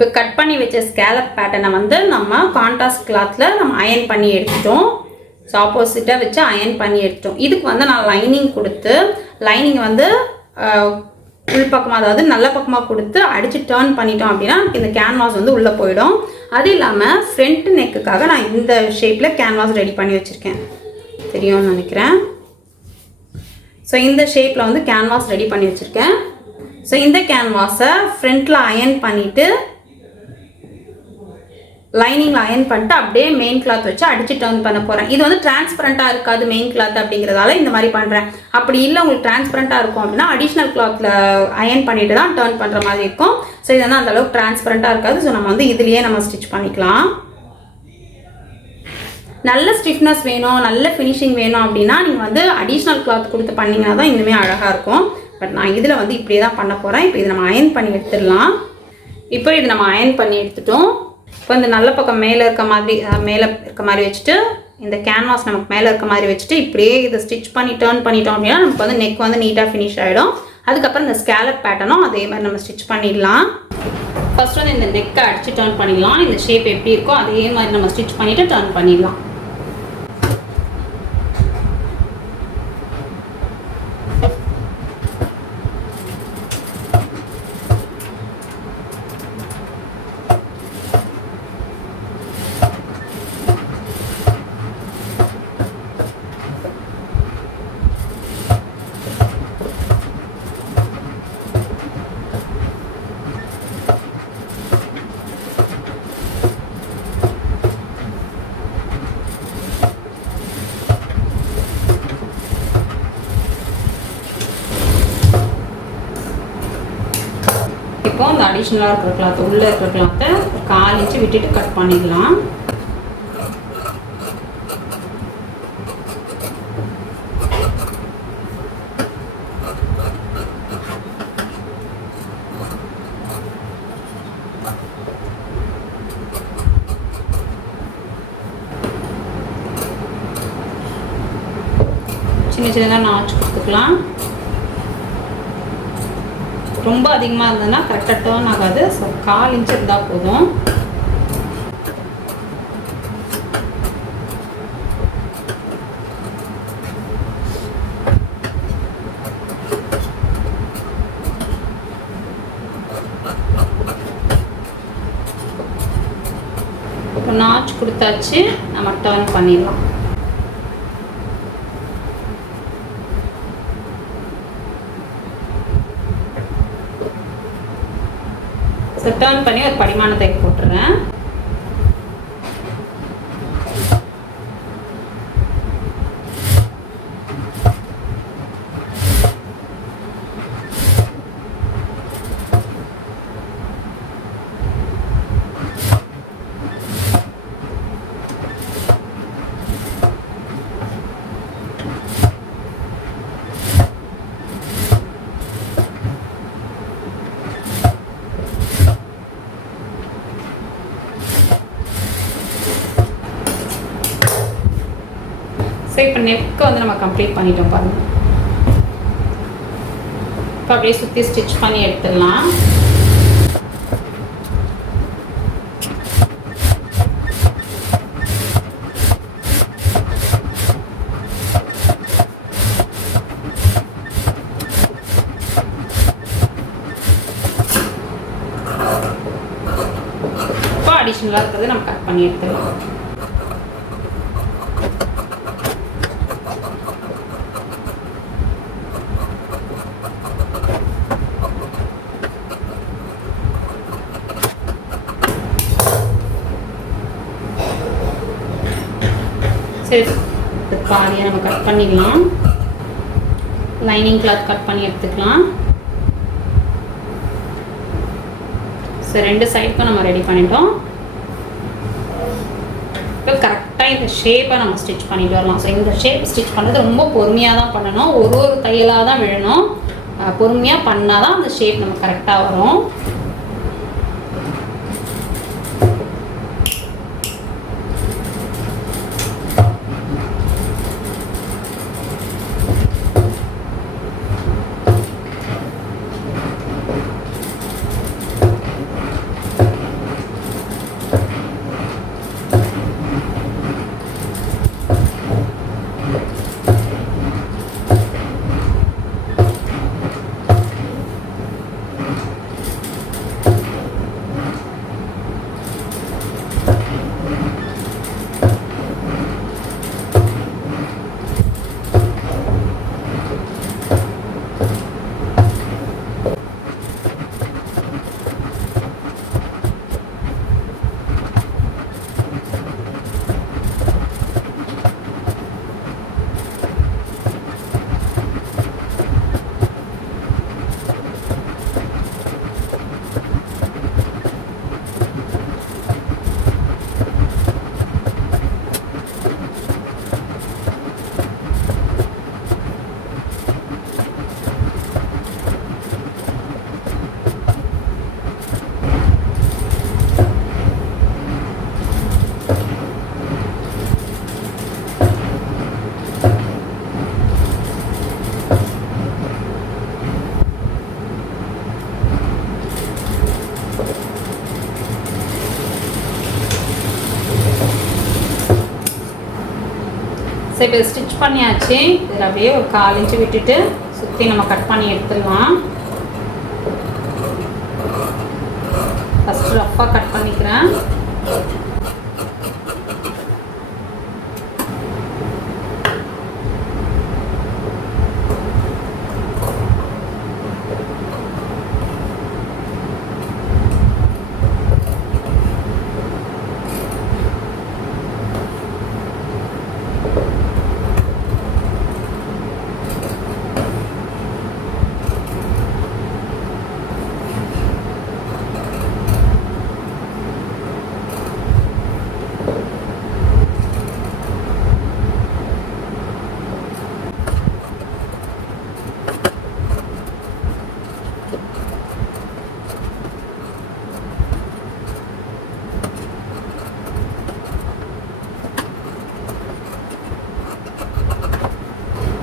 இப்போ கட் பண்ணி வச்ச ஸ்கேலப் பேட்டர்னை வந்து நம்ம கான்ட்ராஸ்ட் கிளாத்தில் நம்ம அயன் பண்ணி எடுத்துட்டோம். ஸோ ஆப்போசிட்டாக வச்சு அயன் பண்ணி எடுத்துட்டோம். இதுக்கு வந்து நான் லைனிங் கொடுத்து லைனிங் வந்து உள்பக்கமாக அதாவது நல்ல பக்கமாக கொடுத்து அடித்து டேர்ன் பண்ணிட்டோம் அப்படின்னா இந்த கேன்வாஸ் வந்து உள்ளே போயிடும். அது இல்லாமல் ஃப்ரண்ட் நெக்குக்காக நான் இந்த ஷேப்பில் கேன்வாஸ் ரெடி பண்ணி வச்சுருக்கேன், தெரியும்னு நினைக்கிறேன். ஸோ இந்த ஷேப்பில் வந்து கேன்வாஸ் ரெடி பண்ணி வச்சுருக்கேன். ஸோ இந்த கேன்வாஸை ஃப்ரண்ட்டில் அயன் பண்ணிவிட்டு லைனிங்கில் அயன் பண்ணிட்டு அப்படியே மெயின் கிளாத் வச்சு அடித்து டர்ன் பண்ண போகிறேன். இது வந்து டிரான்ஸ்பரண்ட்டாக இருக்காது மெயின் கிளாத் அப்படிங்கிறதால இந்த மாதிரி பண்ணுறேன். அப்படி இல்லை உங்களுக்கு டிரான்ஸ்பரண்ட்டாக இருக்கும் அப்படின்னா அடிஷ்னல் கிளாத்தில் அயன் பண்ணிட்டு தான் டர்ன் பண்ணுற மாதிரி இருக்கும். ஸோ இது வந்து அந்தளவுக்கு டிரான்ஸ்பரண்ட்டாக இருக்காது. ஸோ நம்ம வந்து இதுலேயே நம்ம ஸ்டிச் பண்ணிக்கலாம். நல்ல ஸ்டிஃப்னஸ் வேணும், நல்ல ஃபினிஷிங் வேணும் அப்படின்னா நீங்கள் வந்து அடிஷ்னல் கிளாத் கொடுத்து பண்ணிங்கன்னா தான் இன்னுமே அழகாக இருக்கும். பட் நான் இதில் வந்து இப்படியே தான் பண்ண போகிறேன். இப்போ இதை நம்ம அயன் பண்ணி எடுத்துடலாம். இப்போ இது நம்ம அயன் பண்ணி எடுத்துட்டோம். இப்போ இந்த நல்ல பக்கம் மேலே இருக்க மாதிரி வச்சுட்டு இந்த கேன்வாஸ் நமக்கு மேலே இருக்க மாதிரி வச்சுட்டு இப்படியே இதை ஸ்டிச் பண்ணி டர்ன் பண்ணிட்டோம் அப்படின்னா நமக்கு வந்து நெக் வந்து நீட்டாக ஃபினிஷ் ஆகிடும். அதுக்கப்புறம் இந்த ஸ்கேலப் பேட்டர்னும் அதே மாதிரி நம்ம ஸ்டிச் பண்ணிடலாம். ஃபர்ஸ்ட் வந்து இந்த நெக்கை அடித்து டர்ன் பண்ணிடலாம். இந்த ஷேப் எப்படி இருக்கோ அதே மாதிரி நம்ம ஸ்டிச் பண்ணிவிட்டு டர்ன் பண்ணிடலாம். இப்போ அந்த அடிஷ்னலாக இருக்கிற கிளாத்தை உள்ளே இருக்கிற கிளாத்தை 1/4 இன்ச்சு விட்டுட்டு கட் பண்ணிடலாம். சின்ன சின்னதாக நாச்சு கொடுத்துக்கலாம். ரொம்ப அதிகமாக இருந்ததுன்னா கரெக்டாக டர்ன் ஆகாது. ஸோ 1/4 இன்ச்சு இருந்தால் போதும். இப்போ நாச்சு கொடுத்தாச்சு, நம்ம டர்ன் பண்ணிடலாம். ஸோ டர்ன் பண்ணி ஒரு படிமானத்தை போட்டுறேன். இப்போ நெக்கை வந்து நம்ம கம்ப்ளீட் பண்ணிட்டோம் பாருங்கள். இப்போ அப்படியே சுற்றி ஸ்டிச் பண்ணி எடுத்துடலாம். இப்போ அடிஷ்னலாக இருக்கிறது நம்ம கட் பண்ணி எடுத்துடலாம். சரி, பாதியை நம்ம கட் பண்ணிடலாம். லைனிங் கிளாத் கட் பண்ணி எடுத்துக்கலாம். ஸோ 2 சைடுக்கும் நம்ம ரெடி பண்ணிட்டோம். இப்போ கரெக்டாக இந்த ஷேப்பை நம்ம ஸ்டிச் பண்ணிட்டு வரலாம். ஸோ இந்த ஷேப் ஸ்டிச் பண்ணுறது ரொம்ப பொறுமையாக தான் பண்ணணும். ஒரு தையலாக தான் விழணும். பொறுமையாக பண்ணால் தான் அந்த ஷேப் நம்ம கரெக்டாக வரும். சரி இப்போ ஸ்டிச் பண்ணியாச்சு. இதில் அப்படியே ஒரு 1/4 இன்ச்சு விட்டுட்டு சுற்றி நம்ம கட் பண்ணி எடுத்துடலாம். ஃபஸ்ட்டு ரஃப்பாக கட் பண்ணிக்கிறேன்.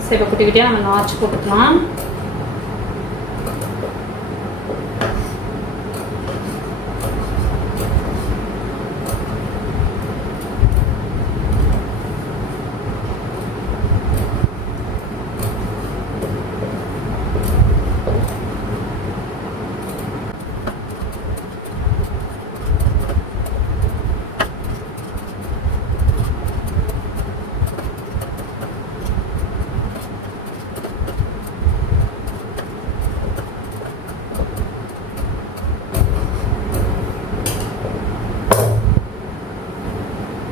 சரி இப்போ குட்டி குட்டியாக நம்ம நாச்சு போட்டுக்கலாம்.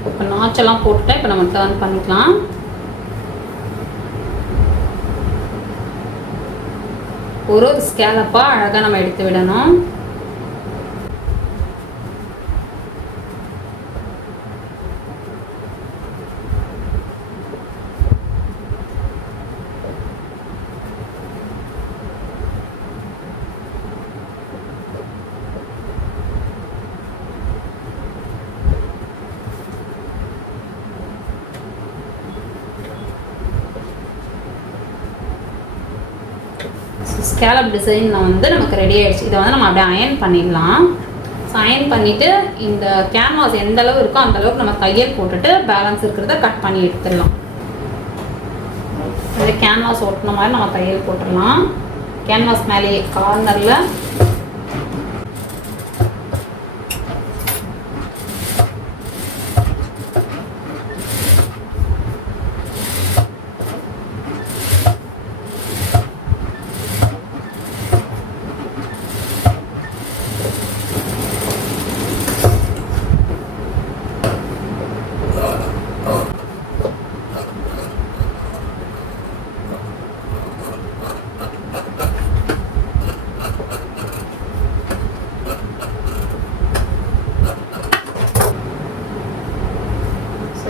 இப்போ நாச்செல்லாம் போட்டுட்டா இப்போ நம்ம டர்ன் பண்ணிக்கலாம். ஒரு ஸ்கேலப்பாக அழகாக நம்ம எடுத்து விடணும். ஸ்கேலப் டிசைன் வந்து நமக்கு ரெடி ஆகிடுச்சு. இதை வந்து நம்ம அப்படியே அயன் பண்ணிடலாம். ஸோ அயன் பண்ணிவிட்டு இந்த கேன்வாஸ் எந்த அளவு இருக்கோ அந்த அளவுக்கு நம்ம தையல் போட்டுட்டு பேலன்ஸ் இருக்கிறத கட் பண்ணி எடுத்துடலாம். இந்த கேன்வாஸ் ஒட்டின மாதிரி நம்ம தையல் போட்டுடலாம். கேன்வாஸ் மேலேயே கார்னரில்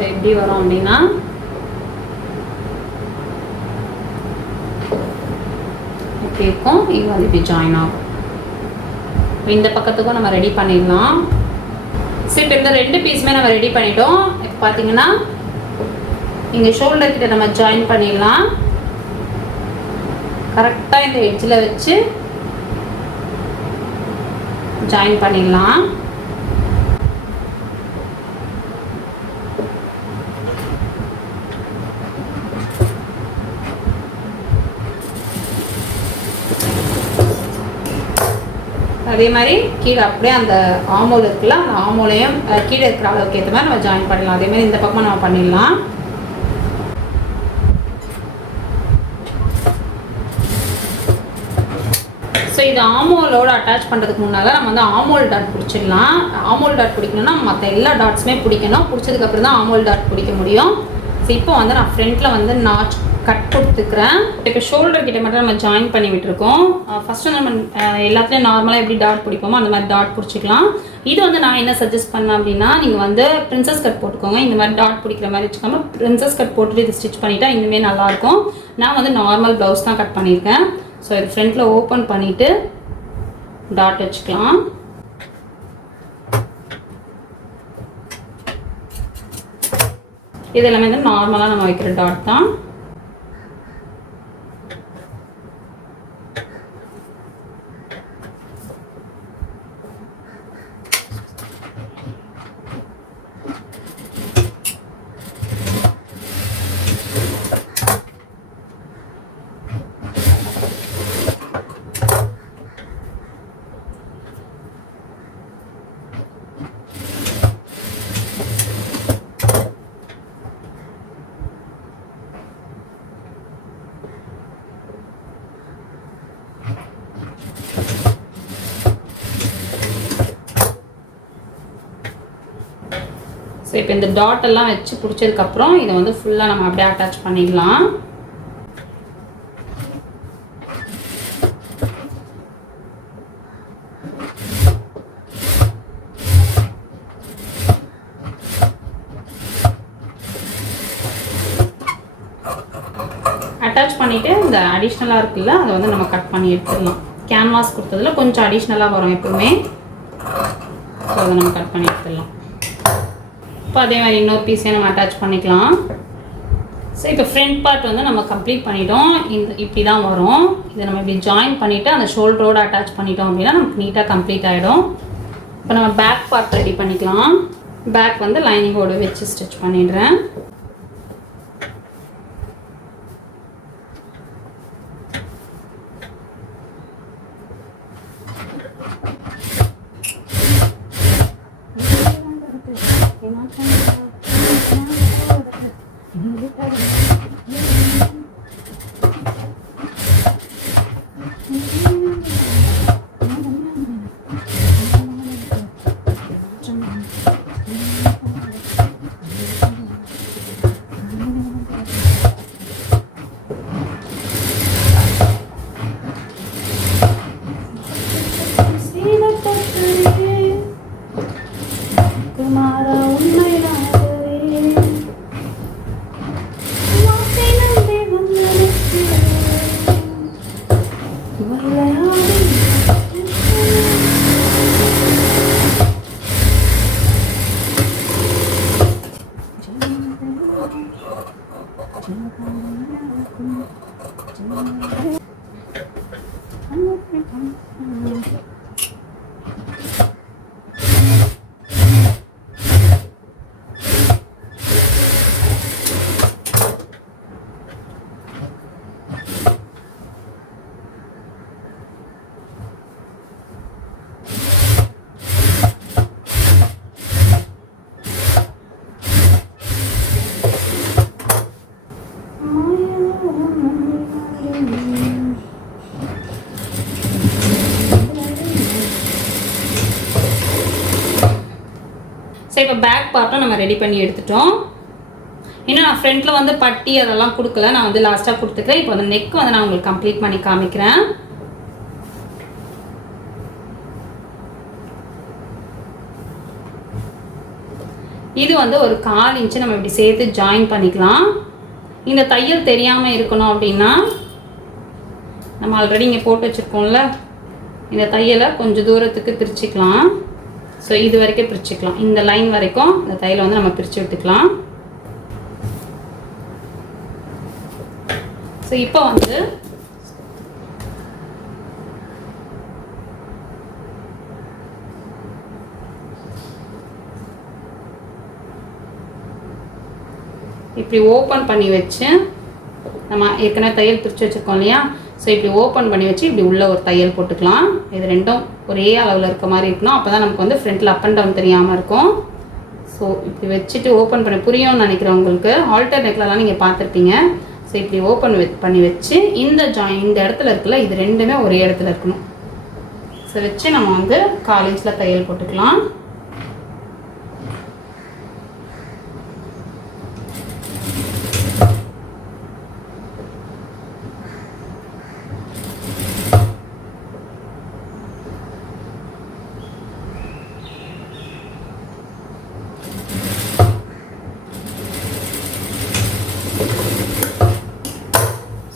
எப்படி வரும் அப்படின்னா இப்படி இருக்கும். இது வந்து இப்படி ஜாயின் ஆகும். இந்த பக்கத்துக்கும் நம்ம ரெடி பண்ணிடலாம். சரி இப்போ இந்த 2 பீஸுமே நம்ம ரெடி பண்ணிட்டோம். இப்போ பார்த்தீங்கன்னா இங்கே ஷோல்டர் கிட்ட நம்ம ஜாயின் பண்ணிடலாம். கரெக்டாக இந்த எட்ஜில் வச்சு ஜாயின் பண்ணிடலாம். அதே மாதிரி கீழே அப்படியே அந்த ஆமோல் இருக்குல்ல, அந்த ஆமோலையும் கீழே இருக்கிற அளவுக்கு ஏற்ற மாதிரி நம்ம ஜாயின் பண்ணிடலாம். அதே மாதிரி இந்த பக்கமாக நம்ம பண்ணிடலாம். ஸோ இது ஆமோலோடு அட்டாச் பண்ணுறதுக்கு முன்னால் நம்ம வந்து ஆமோல் டாட் பிடிச்சிடலாம். ஆமோல் டாட் பிடிக்கணும்னா மற்ற எல்லா டாட்ஸுமே பிடிக்கணும். பிடிச்சதுக்கப்புறம் தான் ஆமோல் டாட் பிடிக்க முடியும். ஸோ இப்போ வந்து நான் ஃப்ரண்ட்டில் வந்து நாச் கட் கொடுத்துக்கிறேன். இப்போ ஷோல்டர் கிட்ட மட்டும் நம்ம ஜாயின் பண்ணி விட்டுருக்கோம். ஃபஸ்ட்டு நம்ம எல்லாத்துலேயும் நார்மலாக எப்படி டாட் பிடிப்போமோ அந்த மாதிரி டாட் பிடிச்சிக்கலாம். இது வந்து நான் என்ன சஜஸ்ட் பண்ணேன் அப்படின்னா, நீங்கள் வந்து பிரின்சஸ் கட் போட்டுக்கோங்க. இந்த மாதிரி டாட் பிடிக்கிற மாதிரி வச்சுக்காம பிரின்சஸ் கட் போட்டுட்டு இது ஸ்டிச் பண்ணிட்டா இன்னுமே நல்லாயிருக்கும். நான் வந்து நார்மல் ப்ளவுஸ் தான் கட் பண்ணியிருக்கேன். ஸோ இது ஃப்ரண்ட்டில் ஓப்பன் பண்ணிவிட்டு டாட் வச்சுக்கலாம். இது எல்லாமே வந்து நார்மலாக நம்ம வைக்கிற டாட் தான். ஸோ இப்போ இந்த டாட் எல்லாம் வச்சு பிடிச்சதுக்கப்புறம் இதை வந்து ஃபுல்லாக நம்ம அப்படியே அட்டாச் பண்ணிடலாம். அட்டாச் பண்ணிவிட்டு இந்த அடிஷ்னலாக இருக்குல்ல அதை வந்து நம்ம கட் பண்ணி எடுத்துடலாம். கேன்வாஸ் கொடுத்ததுல கொஞ்சம் அடிஷ்னலாக வரும் எப்பவுமே. ஸோ அதை நம்ம கட் பண்ணி எடுத்துடலாம். இப்போ அதே மாதிரி இன்னொரு பீஸையும் நம்ம அட்டாச் பண்ணிக்கலாம். ஸோ இப்போ ஃப்ரண்ட் பார்ட் வந்து நம்ம கம்ப்ளீட் பண்ணிட்டோம். இப்படி தான் வரும். இதை நம்ம இப்படி ஜாயின் பண்ணிவிட்டு அந்த ஷோல்டரோடு அட்டாச் பண்ணிட்டோம் அப்படின்னா நமக்கு நீட்டாக கம்ப்ளீட் ஆகிடும். இப்போ நம்ம பேக் பார்ட் ரெடி பண்ணிக்கலாம். பேக் வந்து லைனிங்கோடு வச்சு ஸ்டிச் பண்ணிடுறேன். ஸோ இப்போ பேக் பார்ட்டும் நம்ம ரெடி பண்ணி எடுத்துட்டோம். இன்னும் நான் ஃப்ரண்ட்டில் வந்து பட்டி அதெல்லாம் கொடுக்கல, நான் வந்து லாஸ்ட்டாக கொடுத்துக்கிறேன். இப்போ அந்த நெக் வந்து நான் உங்களுக்கு கம்ப்ளீட் பண்ணி காமிக்கிறேன். இது வந்து ஒரு 1/4 இன்ச்சு நம்ம இப்படி சேர்த்து ஜாயின் பண்ணிக்கலாம். இந்த தையல் தெரியாமல் இருக்கணும் அப்படின்னா நம்ம ஆல்ரெடி இங்கே போட்டு வச்சுருக்கோம்ல, இந்த தையலை கொஞ்சம் தூரத்துக்கு பிரிச்சுக்கலாம். ஸோ இது வரைக்கும் பிரிச்சுக்கலாம். இந்த லைன் வரைக்கும் இந்த தையலை வந்து நம்ம பிரித்து விட்டுக்கலாம். ஸோ இப்போ வந்து இப்படி ஓப்பன் பண்ணி வச்சு நம்ம ஏற்கனவே தையல் பிரித்து வச்சுருக்கோம் இல்லையா, ஸோ இப்படி ஓப்பன் பண்ணி வச்சு இப்படி உள்ள ஒரு தையல் போட்டுக்கலாம். இது ரெண்டும் ஒரே அளவில் இருக்க மாதிரி இருக்கணும். அப்போ தான் நமக்கு வந்து ஃப்ரண்ட்டில் அப் அண்ட் டவுன் தெரியாமல் இருக்கும். ஸோ இப்படி வச்சுட்டு ஓப்பன் பண்ணி புரியும்னு நினைக்கிறேன் உங்களுக்கு. ஆல்டர் நெக்லலாம் நீங்கள் பார்த்துருப்பீங்க. ஸோ இப்படி ஓப்பன் பண்ணி வச்சு இந்த இடத்துல இருக்குல்ல, இது ரெண்டுமே ஒரே இடத்துல இருக்கணும். ஸோ வச்சு நம்ம வந்து 1/4 இன்ச்சில் தையல் போட்டுக்கலாம்.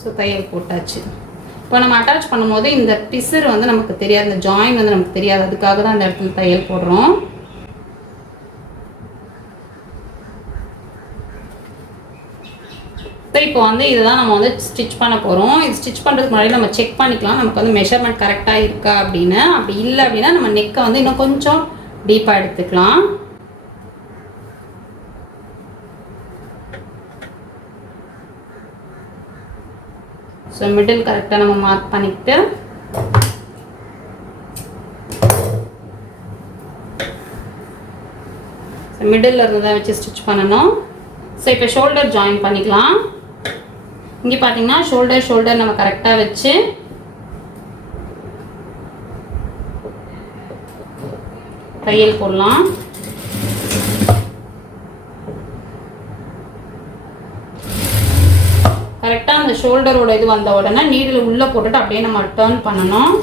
ஸோ தையல் போட்டாச்சு. இப்போ நம்ம அட்டாச் பண்ணும்போது இந்த பிசர் வந்து நமக்கு தெரியாது, இந்த ஜாயின் வந்து நமக்கு தெரியாது. அதுக்காக தான் அந்த இடத்துல தையல் போடுறோம். இப்போ வந்து இதுதான் நம்ம வந்து ஸ்டிச் பண்ண போகிறோம். இது ஸ்டிச் பண்ணுறதுக்கு முன்னாடி நம்ம செக் பண்ணிக்கலாம் நமக்கு வந்து மெஷர்மெண்ட் கரெக்டாக இருக்கா அப்படின்னு. அப்படி இல்லை அப்படின்னா நம்ம நெக்கை வந்து இன்னும் கொஞ்சம் டீப்பாக எடுத்துக்கலாம். ஸோ மிடில் கரெக்டாக நம்ம மார்க் பண்ணிக்கிட்டு மிடில் இருந்து தான் வச்சு ஸ்டிச் பண்ணணும். ஸோ இப்போ ஷோல்டர் ஜாயின் பண்ணிக்கலாம். இங்கே பார்த்தீங்கன்னா ஷோல்டர் நம்ம கரெக்டாக வச்சு தையல் போடலாம். அந்த ஷோல்டரோட இது வந்த உடனே நீடில் உள்ளே போட்டுட்டு அப்படியே நம்ம டர்ன் பண்ணணும்.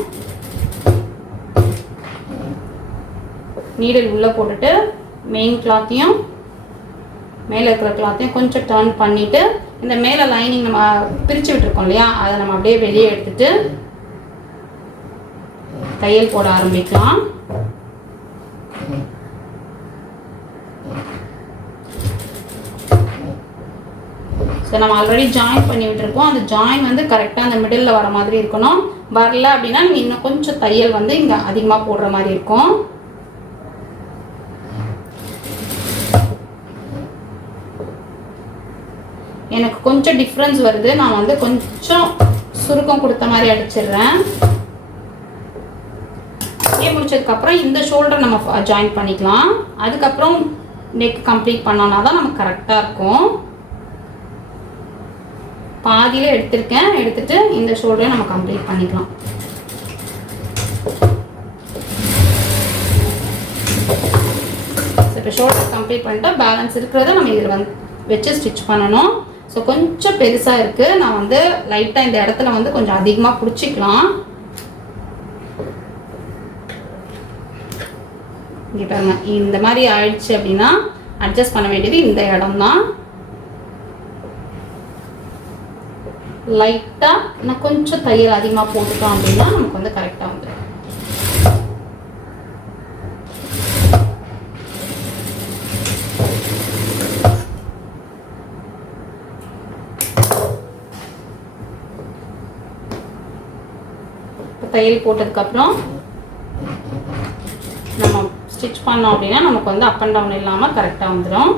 நீடில் உள்ளே போட்டுட்டு மெயின் கிளாத்தையும் மேலே இருக்கிற கிளாத்தையும் கொஞ்சம் டர்ன் பண்ணிவிட்டு இந்த மேலே லைனிங் நம்ம பிரித்து விட்டுருக்கோம் இல்லையா, அதை நம்ம அப்படியே வெளியே எடுத்துட்டு தையல் போட ஆரம்பிக்கலாம். ஸோ நம்ம ஆல்ரெடி ஜாயின் பண்ணி விட்டுருக்கோம். அந்த ஜாயின் வந்து கரெக்டாக அந்த மிடில் வர மாதிரி இருக்கணும். வரல அப்படின்னா நீங்கள் இன்னும் கொஞ்சம் தையல் வந்து இங்கே அதிகமாக போடுற மாதிரி இருக்கும். எனக்கு கொஞ்சம் டிஃப்ரென்ஸ் வருது, நான் வந்து கொஞ்சம் சுருக்கம் கொடுத்த மாதிரி அடிச்சிடுறேன். அப்படியே முடிச்சதுக்கப்புறம் இந்த ஷோல்டர் நம்ம ஜாயின் பண்ணிக்கலாம். அதுக்கப்புறம் நெக் கம்ப்ளீட் பண்ணோன்னா தான் நமக்கு கரெக்டாக இருக்கும். பாதியிலே எடுத்துருக்கேன், எடுத்துட்டு இந்த ஷோல்டரை நம்ம கம்ப்ளீட் பண்ணிக்கலாம். இப்போ ஷோல்டர் கம்ப்ளீட் பண்ணிட்டா பேலன்ஸ் இருக்கிறத நம்ம இதில் வந்து வச்சு ஸ்டிச் பண்ணணும். ஸோ கொஞ்சம் பெருசாக இருக்குது, நான் வந்து லைட்டாக இந்த இடத்துல வந்து கொஞ்சம் அதிகமாக பிடிச்சிக்கலாம். இங்கே பாருங்க, இந்த மாதிரி ஆயிடுச்சு அப்படின்னா அட்ஜஸ்ட் பண்ண வேண்டியது இந்த இடம் தான். லைட்டாக நான் கொஞ்சம் தையல் அதிகமாக போட்டுட்டோம் அப்படின்னா நமக்கு வந்து கரெக்டாக வந்துடும். தையல் போட்டதுக்கப்புறம் நம்ம ஸ்டிச் பண்ணோம் அப்படின்னா நமக்கு வந்து அப் அண்ட் டவுன் இல்லாமல் கரெக்டாக வந்துடும்.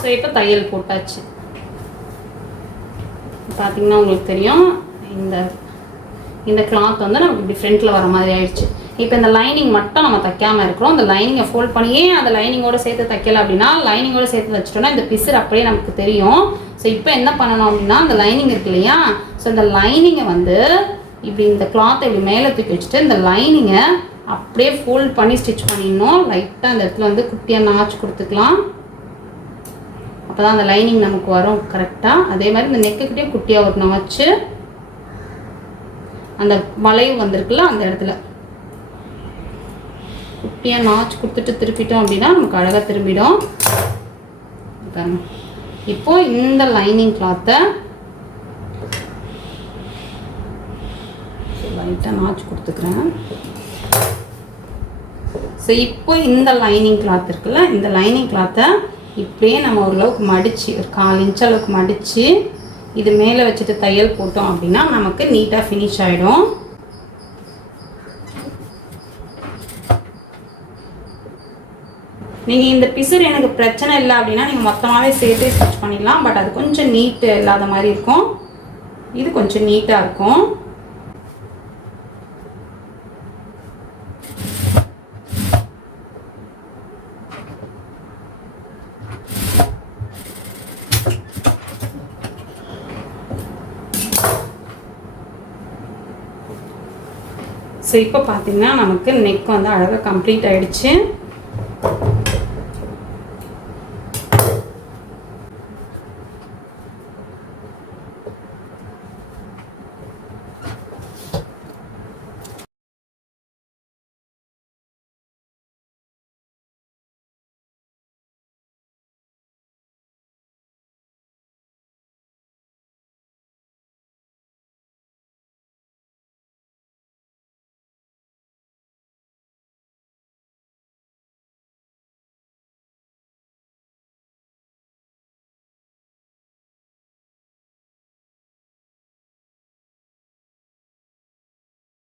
ஸோ இப்போ தையல் போட்டாச்சு. பார்த்தீங்கன்னா உங்களுக்கு தெரியும், இந்த கிளாத் வந்து நமக்கு டிஃப்ரெண்ட்டில் வர மாதிரி ஆயிடுச்சு. இப்போ இந்த லைனிங் மட்டும் நம்ம தைக்காமல் இருக்கிறோம். அந்த லைனிங்கை ஃபோல்ட் பண்ணியே அந்த லைனிங்கோட சேர்த்து தைக்கல அப்படின்னா, லைனிங்கோட சேர்த்து வச்சிட்டோம்னா இந்த பிசர் அப்படியே நமக்கு தெரியும். ஸோ இப்போ என்ன பண்ணணும் அப்படின்னா, அந்த லைனிங் இருக்கு இல்லையா, ஸோ இந்த லைனிங்கை வந்து இப்படி இந்த கிளாத்தை இப்படி மேலே தூக்கி வச்சுட்டு இந்த லைனிங்கை அப்படியே ஃபோல்ட் பண்ணி ஸ்டிச் பண்ணிடணும். லைட்டாக அந்த இடத்துல வந்து குட்டியாக நாச்சு கொடுத்துக்கலாம். அப்போ தான் அந்த லைனிங் நமக்கு வரும் கரெக்டாக. அதே மாதிரி இந்த நெக்குக்கிட்டே குட்டியாக ஒரு நாச்சு அந்த வளைவு வந்திருக்குல்ல அந்த இடத்துல குட்டியாக நாச்சு கொடுத்துட்டு திருப்பிட்டோம் அப்படின்னா நமக்கு அழகாக திரும்பிடும். இப்போ இந்த லைனிங் கிளாத்தை லைட்டாக நாச்சு கொடுத்துக்கிறேன். ஸோ இப்போ இந்த லைனிங் கிளாத் இருக்குல்ல, இந்த லைனிங் கிளாத்தை இப்படியே நம்ம ஓரளவுக்கு மடித்து ஒரு 1/4 இன்ச் அளவுக்கு மடித்து இது மேலே வச்சுட்டு தையல் போட்டோம் அப்படின்னா நமக்கு நீட்டாக ஃபினிஷ் ஆகிடும். நீங்கள் இந்த பிசர் எனக்கு பிரச்சனை இல்லை அப்படின்னா நீங்கள் மொத்தமாகவே சேர்த்து ஸ்டிச் பண்ணிடலாம். பட் அது கொஞ்சம் நீட்டு இல்லாத மாதிரி இருக்கும், இது கொஞ்சம் நீட்டாக இருக்கும். ஸோ இப்போ பார்த்தீங்கன்னா நமக்கு நெக் வந்து அழகாக கம்ப்ளீட் ஆகிடுச்சு.